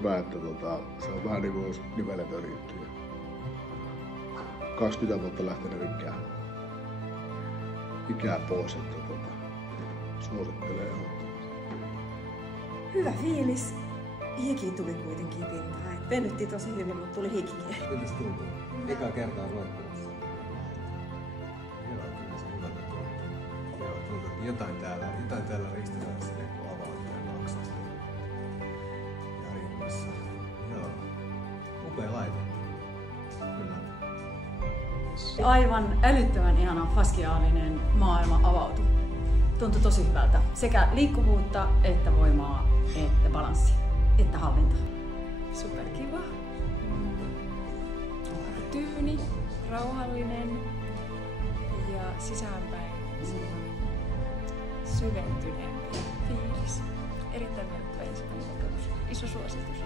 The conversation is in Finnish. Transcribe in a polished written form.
hyvä, että se on vähän niin kuin nivelet öljytty. 20 vuotta lähtenyt ikää pois, että suosittelen ehdottomasti. Hyvä fiilis. Hiki tuli kuitenkin pintaan. Venyttiin tosi hyvin, mutta tuli hiki. Miltä tuntuu? Eka kertaa roikkumassa. Joo, kyllä se hyvältä tuntuu. Joo, tuntuu, että jotain täällä ristiriidassa kun avautuu ja naksasta. Ja rinnassa. Joo. Upea laite. Kyllä. Aivan älyttömän ihana fasciaalinen maailma avautui. Tuntui tosi hyvältä. Sekä liikkuvuutta, että voimaa, että balanssia, että hallintaa. Superkiva. Tyyni, rauhallinen ja sisäänpäin syventyneempi fiilis. Erittäin miellyttävä ensimmäinen kokemus. Iso suositus.